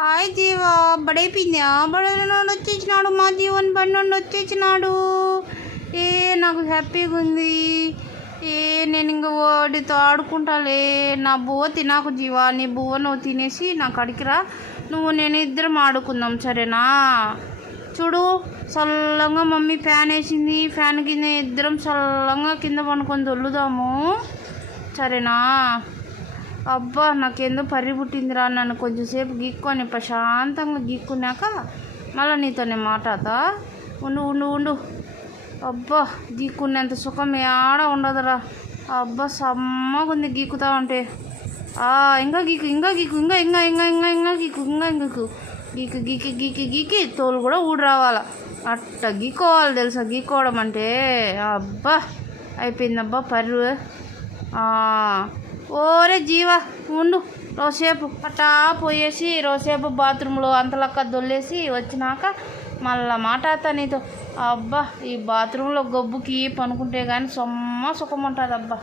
Hi జీవా, బడైపోయిందా? బడలోడు వచ్చేసినాడు, మా జీవన్ బండి నుండి వచ్చేసినాడు. నాకు హ్యాపీగా ఉంది. నేను ఇంక వాడితో ఆడుకుంటాలే. నా బువ్వ తినాకు జీవా, నీ బువ్వ నువ్వు తినేసి నాకు అడిగిరా. నువ్వు నేను ఇద్దరం ఆడుకుందాం, సరేనా? చూడు, చల్లంగా మమ్మీ ఫ్యాన్ వేసింది. ఫ్యాన్ కింద ఇద్దరం చల్లంగా కింద పనుకొని దొల్లుదాము, సరేనా? అబ్బా, నాకేందో పర్రి పుట్టిందిరా. నన్ను కొంచెంసేపు గీక్కొని ప్రశాంతంగా గీక్కున్నాక మళ్ళీ నీతోనే మాట్లాడతా. ఉండు ఉండు ఉండు. అబ్బా, గీక్కునేంత సుఖం ఏడ ఉండదురా. అబ్బా, సమ్మగా ఉంది గీక్కుతా ఉంటే. ఇంకా గీకు, ఇంకా గీకు, ఇంకా ఇంకా ఇంకా ఇంకా ఇంకా గీకు, ఇంకా గీకు. గీకి గీకి గీకి గీకి తోలు కూడా ఊడి రావాలా. అట్ట గీక్కోవాలి తెలుసా గీక్కోవడం అంటే. అబ్బా, అయిపోయిందబ్బా పర్రు. ఓరే జీవా, ఉండు రోసేపు అట్టా పోయేసి రోసేపు బాత్రూంలో అంతలక్క దొల్లేసి వచ్చినాక మళ్ళా మాట్లాడతా నీతో. అబ్బా, ఈ బాత్రూంలో గబ్బుకి పనుకుంటే కానీ సుఖం ఉంటుంది అబ్బా.